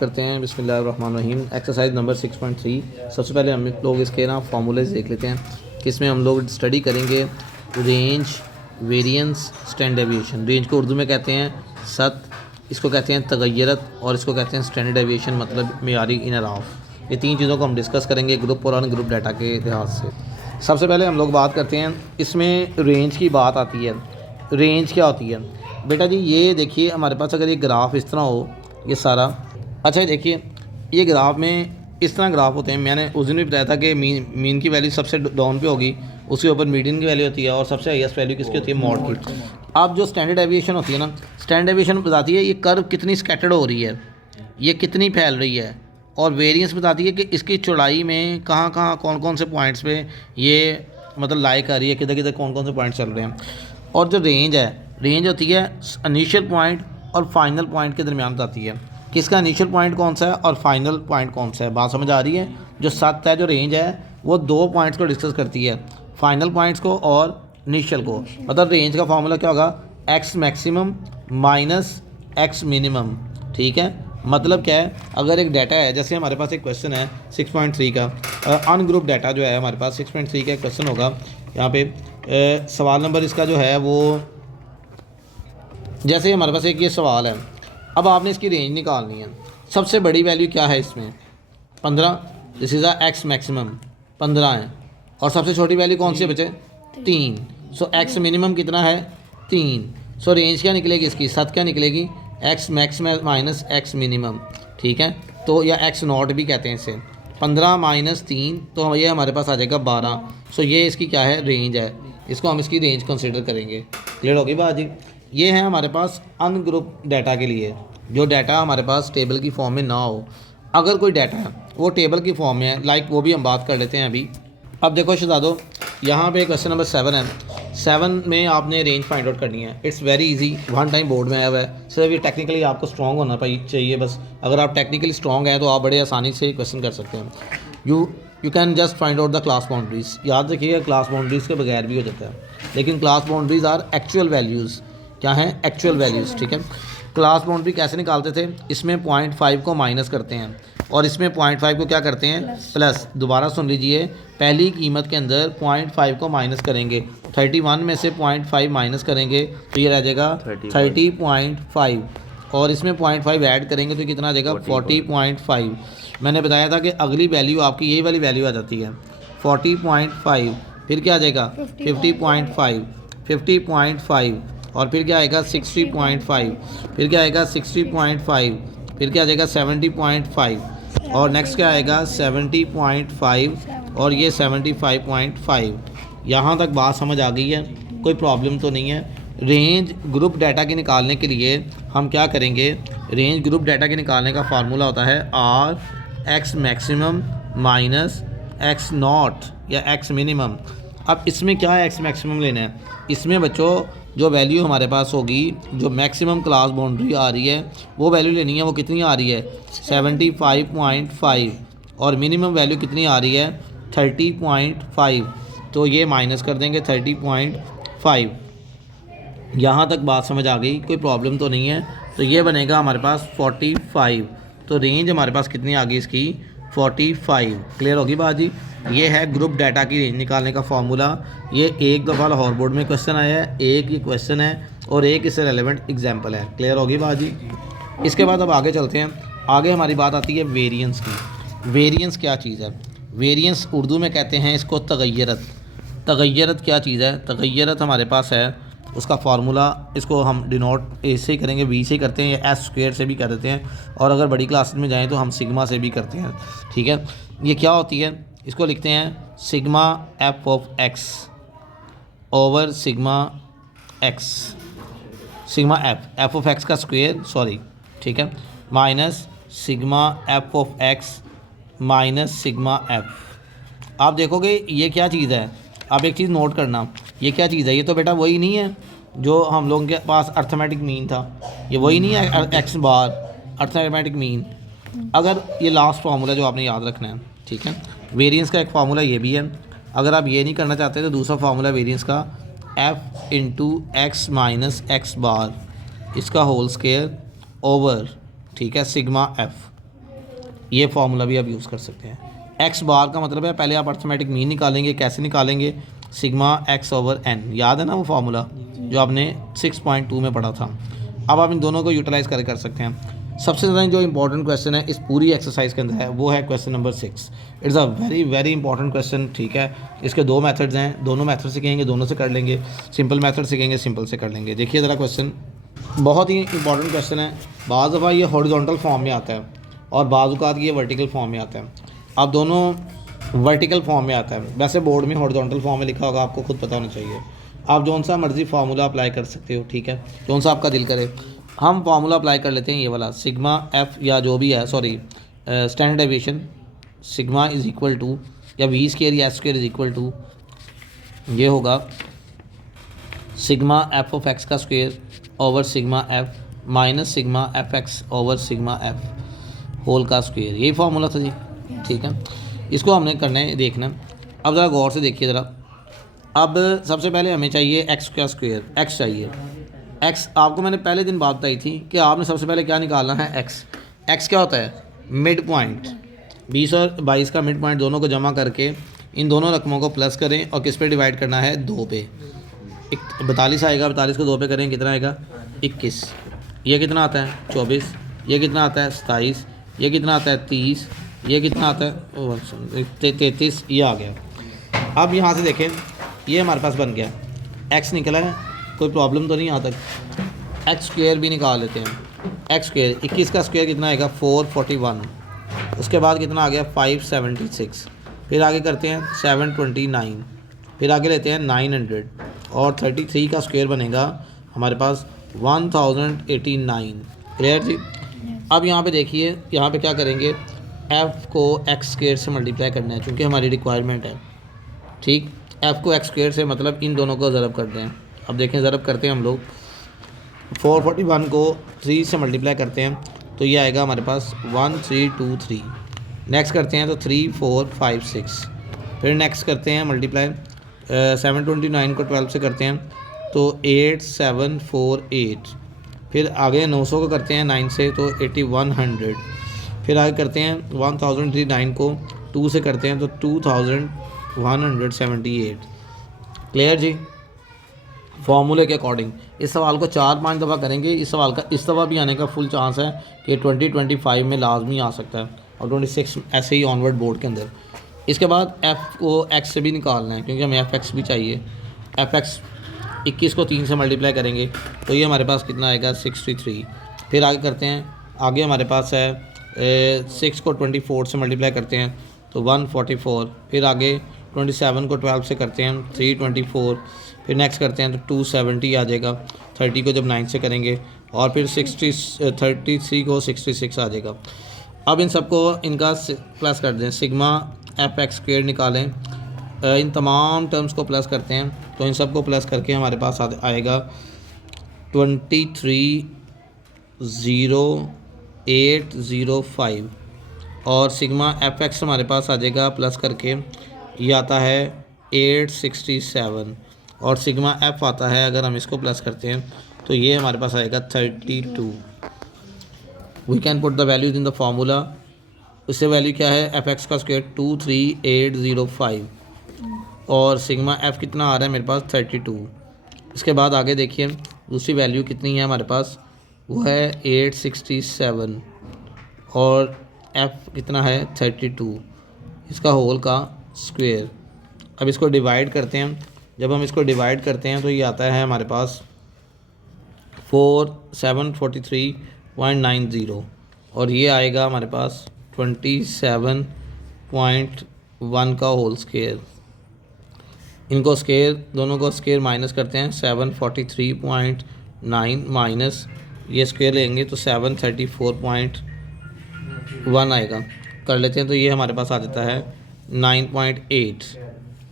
करते हैं। बिस्मिल्लाहिर्रहमानिर्रहीम। Exercise number 6.3। सबसे पहले हम लोग इसके ना फार्मूलेज देख लेते हैं कि इसमें हम लोग स्टडी करेंगे range, variance, standard deviation. Range को उर्दू में कहते हैं सत, इसको कहते हैं तगय्यरत और इसको कहते हैं स्टैंडर्ड डेविएशन, मतलब मेयारी इनराफ। ये तीन चीज़ों को हम डिस्कस करेंगे ग्रुप और अनग्रुप डाटा के लिहाज से। सबसे पहले हम लोग बात करते हैं, इसमें रेंज की बात आती है। रेंज क्या होती है बेटा जी? ये देखिए हमारे पास अगर ये ग्राफ इस तरह हो, ये सारा, अच्छा ये देखिए ये ग्राफ में इस तरह ग्राफ होते हैं। मैंने उस दिन भी बताया था कि मीन की वैल्यू सबसे डाउन पे होगी, उसके ऊपर मीडियन की वैल्यू होती है और सबसे हाईएस्ट वैल्यू किसकी होती है? मॉड की। अब जो स्टैंडर्ड डेविएशन होती है ना, स्टैंडर्ड डेविएशन बताती है ये कर्व कितनी स्कैटर्ड हो रही है, ये कितनी फैल रही है। और वेरिएंस बताती है कि इसकी चौड़ाई में कहाँ कहाँ कौन कौन से पॉइंट्स पे ये मतलब लाइक आ रही है, किधर किधर कौन कौन से पॉइंट चल रहे हैं। और जो रेंज है, रेंज होती है इनिशियल पॉइंट और फाइनल पॉइंट के दरमियान बताती है किसका इनिशियल पॉइंट कौन सा है और फाइनल पॉइंट कौन सा है। बात समझ आ रही है? जो सत है, जो रेंज है, वो दो पॉइंट्स को डिस्कस करती है, फाइनल पॉइंट्स को और इनिशियल को। मतलब रेंज का फार्मूला क्या होगा? X maximum minus x minimum. ठीक है, मतलब क्या है? अगर एक डाटा है, जैसे हमारे पास एक क्वेश्चन है 6.3 का, अनग्रुप डाटा जो है हमारे पास 6.3 का क्वेश्चन होगा। यहाँ पे सवाल नंबर इसका जो है वो, जैसे हमारे पास एक ये सवाल है, अब आपने इसकी रेंज निकालनी है। सबसे बड़ी वैल्यू क्या है इसमें? 15। This is a x maximum, 15 है। और सबसे छोटी वैल्यू कौन सी है बच्चे? 3। सो एक्स मिनिमम कितना है? 3। सो रेंज क्या निकलेगी इसकी? 7 क्या निकलेगी? X maximum minus x minimum. ठीक है, तो या एक्स नॉट भी कहते हैं इसे। 15 माइनस 3, तो ये हमारे पास आ जाएगा 12। सो ये इसकी क्या है? रेंज है। इसको हम इसकी रेंज कंसिडर करेंगे। क्लियर होगी बात जी? ये है हमारे पास अनग्रुप डाटा के लिए, जो डाटा हमारे पास टेबल की फॉर्म में ना हो। अगर कोई डाटा है वो टेबल की फॉर्म में है, लाइक वो भी हम बात कर लेते हैं अभी। अब देखो शहजादो, यहाँ पे क्वेश्चन नंबर 7 है। 7 में आपने रेंज फाइंड आउट करनी है। It's very easy, one time board में आया हुआ है। सिर्फ ये टेक्निकली आपको स्ट्रॉन्ग होना चाहिए बस। अगर आप टेक्निकली स्ट्रॉन्ग हैं तो आप बड़े आसानी से क्वेश्चन कर सकते हैं। You can just find out the class boundaries. याद रखिएगा, क्लास बाउंड्रीज के बगैर भी हो जाता है, लेकिन class boundaries are actual values. क्या है? Actual values. ठीक है, क्लास बाउंड्री कैसे निकालते थे? इसमें 0.5 को माइनस करते हैं और इसमें 0.5 को क्या करते हैं? प्लस। दोबारा सुन लीजिए, पहली कीमत के अंदर 0.5 को माइनस करेंगे, 31 में से 0.5 माइनस करेंगे तो ये रह जाएगा 30.5, और इसमें 0.5 ऐड करेंगे तो कितना आ जाएगा? 40.5। मैंने बताया था कि अगली वैल्यू आपकी यही वाली वैल्यू आ जाती है 40.5। फिर क्या आ जाएगा? 50.5, 50.5, और फिर क्या आएगा? 60.5, फिर क्या आएगा? 60.5, फिर क्या आ जाएगा? 70.5, और नेक्स्ट क्या आएगा? 70.5, और ये 75.5। यहाँ तक बात समझ आ गई है? कोई प्रॉब्लम तो नहीं है? रेंज ग्रुप डाटा के निकालने के लिए हम क्या करेंगे? रेंज ग्रुप डाटा के निकालने का फार्मूला होता है R x maximum minus x naught या एक्स मिनिमम। अब इसमें क्या है? एक्स मैक्सिमम लेना है। इसमें बच्चों जो वैल्यू हमारे पास होगी, जो मैक्सिमम क्लास बाउंड्री आ रही है वो वैल्यू लेनी है। वो कितनी आ रही है? 75.5, और मिनिमम वैल्यू कितनी आ रही है? 30.5। तो ये माइनस कर देंगे 30.5। यहाँ तक बात समझ आ गई? कोई प्रॉब्लम तो नहीं है? तो ये बनेगा हमारे पास 45। तो रेंज हमारे पास कितनी आ गई इसकी? 45। क्लियर होगी बात जी? ये है ग्रुप डाटा की रेंज निकालने का फार्मूला। ये एक दफ़ा लाहौर बोर्ड में क्वेश्चन आया है, एक ये क्वेश्चन है और एक इससे रेलेवेंट एग्जांपल है। क्लियर होगी बात जी? इसके बाद अब आगे चलते हैं। आगे हमारी बात आती है वेरिएंस की। वेरिएंस क्या चीज़ है? वेरिएंस उर्दू में कहते हैं इसको तगय्यरत। तगय्यरत क्या चीज़ है? तगय्यरत हमारे पास है, उसका फार्मूला इसको हम डिनोट ए से ही करेंगे, वी से ही करते हैं, या एस स्क्वेयर से भी कर देते हैं, और अगर बड़ी क्लास में जाएँ तो हम सिग्मा से भी करते हैं। ठीक है, ये क्या होती है? इसको लिखते हैं sigma f of x over sigma x, sigma f of x का स्क्वेयर, सॉरी, ठीक है, minus sigma f of x minus sigma F. आप देखोगे ये क्या चीज़ है? आप एक चीज़ नोट करना, ये क्या चीज़ है? ये तो बेटा वही नहीं है जो हम लोगों के पास अर्थमेटिक मीन था। ये वही नहीं है एक्स बार अर्थमेटिक मीन। अगर ये लास्ट फार्मूला जो आपने याद रखना है, ठीक है, वेरिएंस का एक फार्मूला ये भी है। अगर आप ये नहीं करना चाहते तो दूसरा फार्मूला वेरिएंस का F into X minus X bar, इसका होल स्क्वायर ओवर, ठीक है, सिग्मा एफ। ये फार्मूला भी आप यूज़ कर सकते हैं। एक्स बार का मतलब है पहले आप अर्थमेटिक मीन निकालेंगे, कैसे निकालेंगे, सिग्मा एक्स ओवर एन, याद है ना वो फार्मूला जो आपने 6.2 में पढ़ा था। अब आप इन दोनों को यूटिलाइज़ कर सकते हैं। सबसे ज़्यादा जो इंपॉर्टेंट क्वेश्चन है इस पूरी एक्सरसाइज के अंदर है वो है question number 6। It's a very very important question, ठीक है। इसके दो मेथड्स हैं, दोनों मेथड सीखेंगे, दोनों से कर लेंगे। सिंपल मेथड सीखेंगे, सिंपल से कर लेंगे। देखिए ज़रा क्वेश्चन, बहुत ही इंपॉर्टेंट क्वेश्चन है। बाज़ दफ़ा ये हॉरिजॉन्टल फॉर्म में आता है और बाज़ औक़ात ये वर्टिकल फॉर्म में आता है। अब दोनों वर्टिकल फॉर्म में आता है, वैसे बोर्ड में हॉरिजॉन्टल फॉर्म में लिखा होगा, आपको खुद पता होना चाहिए। आप जौन सा मर्ज़ी फार्मूला अप्लाई कर सकते हो, ठीक है, जौन सा आपका दिल करे। हम फार्मूला अप्लाई कर लेते हैं ये वाला, सिग्मा एफ या जो भी है, sorry standard deviation, sigma is equal to या वी स्क्वायर या s square is equal to, ये होगा सिग्मा एफ ऑफ एक्स का square over sigma f minus sigma f x over sigma f whole का स्क्वायर। यही formula था जी, ठीक है। इसको हमने करना है, देखना। अब ज़रा गौर से देखिए ज़रा। अब सबसे पहले हमें चाहिए एक्स का स्क्वायर, एक्स चाहिए। एक्स आपको मैंने पहले दिन बात बताई थी कि आपने सबसे पहले क्या निकालना है, एक्स। एक्स क्या होता है, मिड पॉइंट। 20 और 22 का मिड पॉइंट दोनों को जमा करके इन दोनों रकमों को प्लस करें और किस पे डिवाइड करना है, 2 पे। 42 आएगा, 42 को 2 पे करें कितना आएगा, 21। ये कितना आता है, 24। ये कितना आता है, 27। ये कितना आता है, 30। ये कितना आता है, 33। ये आ गया। अब यहाँ से देखें, ये हमारे पास बन गया, एक्स निकला है, कोई प्रॉब्लम तो नहीं यहाँ तक। एक्स स्क्वायर भी निकाल लेते हैं। एक्स स्क्वायर 21 का स्क्वायर कितना आएगा, 441। उसके बाद कितना आ गया, 576। फिर आगे करते हैं 729। फिर आगे लेते हैं 900 और 33 का स्क्वायर बनेगा हमारे पास 1089। क्लियर जी। अब यहाँ पे देखिए, यहाँ पे क्या करेंगे, एफ़ को एक्स स्क्वायर से मल्टीप्लाई करना है क्योंकि हमारी रिक्वायरमेंट है, ठीक। एफ़ को एक्स स्क्वायर से मतलब इन दोनों को ज़रब करते हैं। अब देखें ज़रब करते हैं हम लोग, 441 को 3 से मल्टीप्लाई करते हैं तो ये आएगा हमारे पास 1323। नेक्स्ट करते हैं तो 3 4 5 6। फिर नेक्स्ट करते हैं मल्टीप्लाई 729 को 12 से करते हैं तो 8748। फिर आगे 900 को करते हैं 9 से तो 8100। फिर आगे करते हैं 1039 को 2 से करते हैं तो 2178। क्लियर जी। फॉर्मूले के अकॉर्डिंग इस सवाल को 4-5 दफ़ा करेंगे। इस सवाल का इस दफ़ा भी आने का फुल चांस है कि 2025 में लाजमी आ सकता है और 26 ऐसे ही ऑनवर्ड बोर्ड के अंदर। इसके बाद एफ़ को एक्स से भी निकालना है क्योंकि हमें एफ एक्स भी चाहिए। एफ एक्स 21 को 3 से मल्टीप्लाई करेंगे तो ये हमारे पास कितना आएगा, 63। फिर आगे करते हैं, आगे हमारे पास है 6 को 24 से मल्टीप्लाई करते हैं तो 144। फिर आगे 27 को 12 से करते हैं 324। फिर नेक्स्ट करते हैं तो 270 आ जाएगा। 30 को जब 9 से करेंगे और फिर 33 को 66 आ जाएगा। अब इन सबको इनका प्लस कर दें, सिग्मा एफ एक्स स्क्वायर निकालें। इन तमाम टर्म्स को प्लस करते हैं तो इन सबको प्लस करके हमारे पास आएगा 230,805 और सिग्मा एफ एक्स हमारे पास आ जाएगा प्लस करके, ये आता है 867 और सिग्मा एफ आता है, अगर हम इसको प्लस करते हैं तो ये हमारे पास आएगा 32। We can put the values in the formula. उससे वैल्यू क्या है, एफ एक्स का स्क्वायर 23805 और सिग्मा एफ़ कितना आ रहा है मेरे पास, 32। इसके बाद आगे देखिए दूसरी वैल्यू कितनी है हमारे पास, वो है 867 और एफ़ कितना है, 32, इसका होल का स्क्वायर। अब इसको डिवाइड करते हैं। जब हम इसको डिवाइड करते हैं तो ये आता है हमारे पास 4743.90 और ये आएगा हमारे पास 27.1 का होल स्क्वायर। इनको स्क्वायर, दोनों को स्क्वायर माइनस करते हैं, 743.9 माइनस ये स्क्वायर लेंगे तो 734.1 आएगा। कर लेते हैं तो ये हमारे पास आ जाता है 9.8।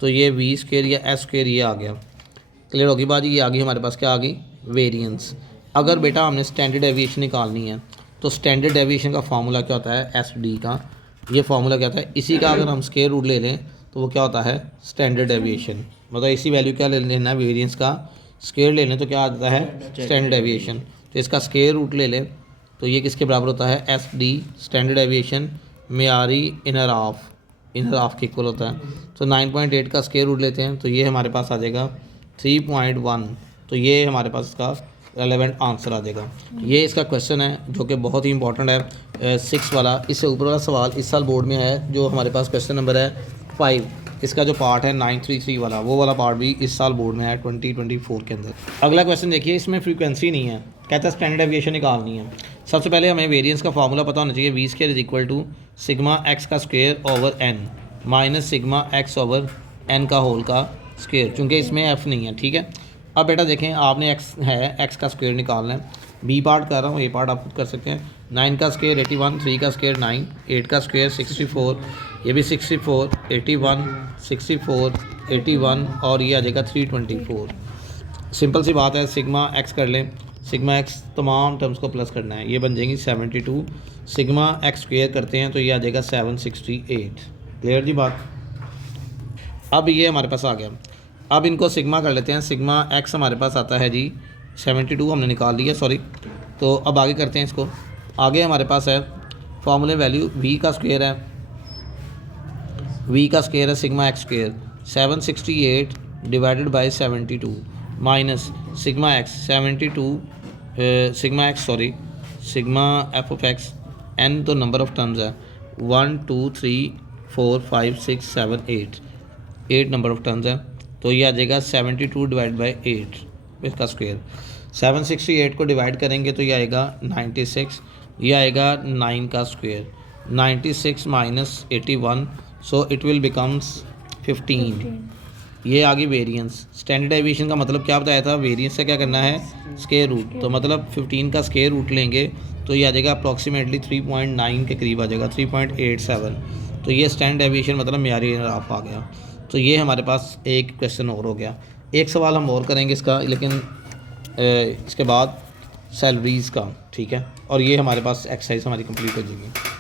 तो ये वी स्क्वायर या एस स्क्वायर ये आ गया। क्लियर होगी बात। ये आ गई हमारे पास, क्या आ गई, वेरिएंस। अगर बेटा हमने स्टैंडर्ड डेविएशन निकालनी है तो स्टैंडर्ड डेविएशन का फार्मूला क्या होता है, एस डी का। ये फार्मूला क्या होता है, इसी का अगर हम स्क्वायर रूट ले लें तो वो क्या होता है, स्टैंडर्ड डेविएशन। मतलब इसी वैल्यू क्या ले लेना है, वेरिएंस का स्क्वायर ले लें तो क्या आ जाता है, स्टैंडर्ड डेविएशन। तो इसका स्क्वायर रूट ले लें तो ये किसके बराबर होता है, एस डी स्टैंडर्ड डेविएशन मेयारी इनर हाफ के इक्वल होता है। तो 9.8 का स्क्वायर रूट लेते हैं तो ये हमारे पास आ जाएगा 3.1। तो ये हमारे पास इसका रेलेवेंट आंसर आ जाएगा। ये इसका क्वेश्चन है जो कि बहुत ही इंपॉर्टेंट है 6 वाला। इससे ऊपर वाला सवाल इस साल बोर्ड में है जो हमारे पास क्वेश्चन नंबर है 5। इसका जो पार्ट है 933 वाला, वो वाला पार्ट भी इस साल बोर्ड में है 2024 के अंदर। अगला क्वेश्चन देखिए, इसमें फ्रीक्वेंसी नहीं है, कहता है स्टैंडर्ड डेविएशन निकालनी है। सबसे पहले हमें वेरिएंस का फार्मूला पता होना चाहिए। V square is equal to sigma X का square over N minus sigma X over N का होल का स्क्वायर, चूँकि इसमें एफ नहीं है। ठीक है, अब बेटा देखें, आपने एक्स है, एक्स का स्क्वायर निकालना है। बी पार्ट कर रहा हूँ, ए पार्ट आप खुद कर सकते हैं। 9 का स्क्वायर 81, 3 का स्क्वायर 9, 8 का स्क्वायर 64, ये भी 64, 81, 64, 81 और ये आ जाएगा 324। सिंपल सी बात है, सिग्मा एक्स कर लें, सिग्मा एक्स तमाम टर्म्स को प्लस करना है, ये बन जाएंगी 72। सिग्मा एक्स स्क्वायर करते हैं तो ये आ जाएगा 768। क्लियर जी बात। अब ये हमारे पास आ गया। अब इनको सिग्मा कर लेते हैं। सिग्मा एक्स हमारे पास आता है जी 72, हमने निकाल लिया, सॉरी। तो अब आगे करते हैं इसको। आगे हमारे पास है फॉर्मूले वैल्यू, वी का स्क्वायर है, वी का स्क्वायर है sigma x square 768 divided by 72 minus sigma x 72 sigma x sorry sigma f of x, n तो नंबर ऑफ टर्म्स है 1 2 3 4 5 6 7 8 नंबर ऑफ टर्म्स है। तो ये आ जाएगा 72 डिवाइड बाई 8 इसका स्क्वायर। 768 को डिवाइड करेंगे तो ये आएगा 96, ये आएगा 9 का square 96 minus 81, so it will becomes 15। ये आगे वेरिएंस। स्टैंडर्ड डेविएशन का मतलब क्या बताया था, वेरिएंस से क्या करना है स्क्वायर रूट। तो मतलब 15 का स्क्वायर रूट लेंगे तो ये आ जाएगा अप्रॉक्सीमेटली 3.9 के करीब आ जाएगा, 3.87। तो ये स्टैंडर्ड डेविएशन मतलब मेयारी इनराफ आ गया। तो ये हमारे पास एक क्वेश्चन और हो गया। एक सवाल हम और करेंगे इसका, लेकिन इसके बाद सैलरीज़ का, ठीक है। और ये हमारे पास एक्सरसाइज हमारी कंप्लीट हो जाएगी।